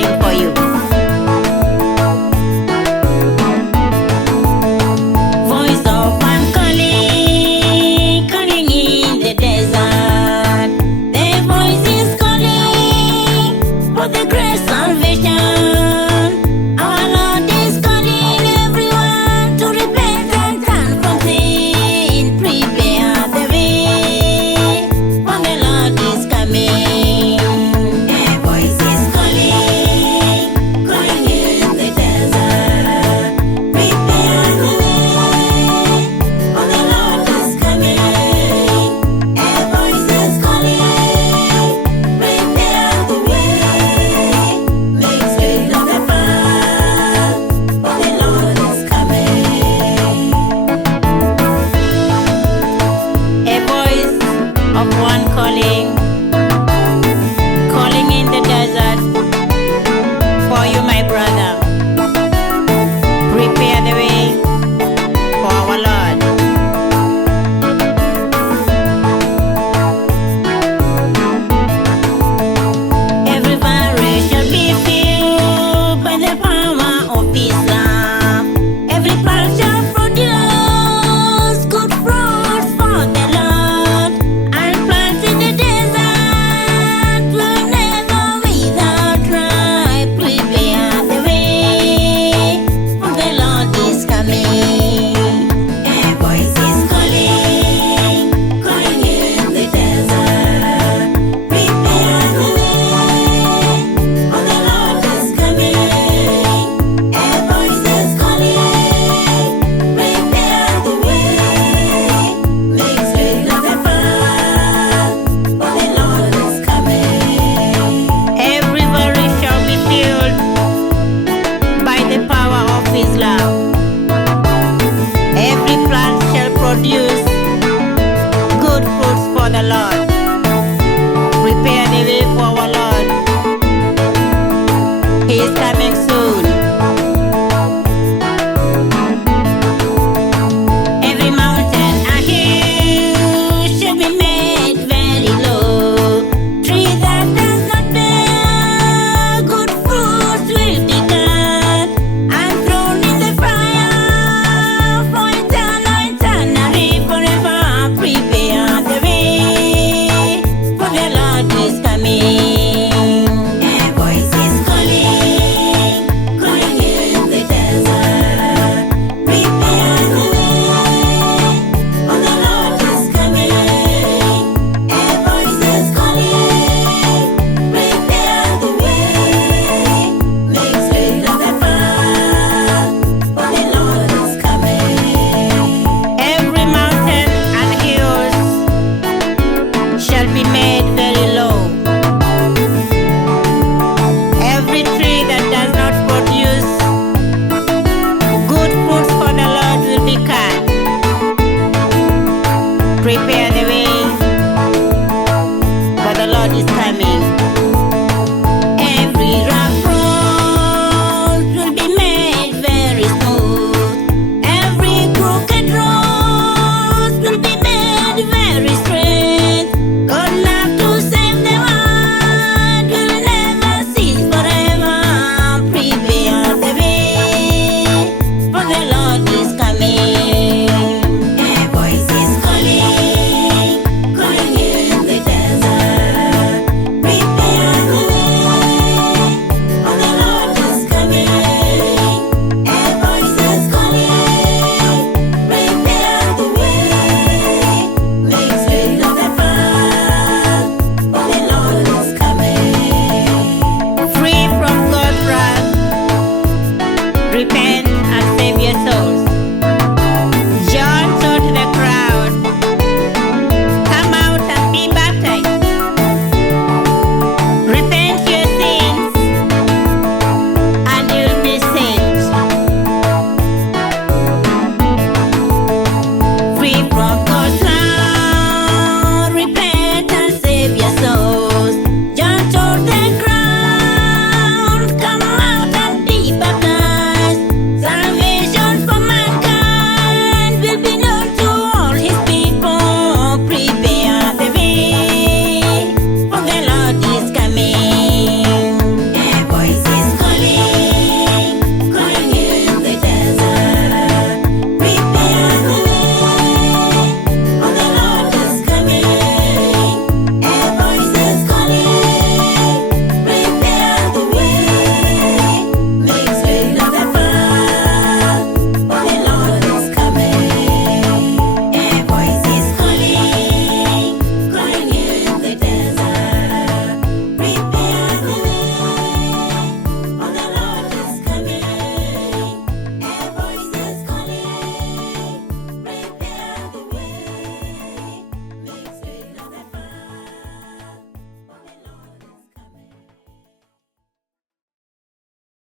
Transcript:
calling for you. Voice of one calling, calling in the desert. The voice is calling for the great salvation. Our Lord is calling everyone to repent and turn from sin. Prepare the way, for the Lord is coming. A voice is calling, calling in the desert. Prepare the way, for the Lord is coming. A voice is calling, prepare the way, make straight of the path, for the Lord is coming. A voice of one calling, calling in the desert for you, my brother. Prepare the way for our Lord. Every barrier shall be filled by the power of Islam. Every plant shall produce good fruit for the Lord. And plants in the desert will never wither dry. Prepare the way, for the Lord is coming. A voice is calling, calling in the desert. Prepare the way, for the Lord is coming. A voice is calling, prepare the way, make straight of the path, for the Lord is coming. Every valley shall be filled by the power of His love. Every plant shall produce good fruits for the Lord. Prepare the way for our Lord. He is coming soon.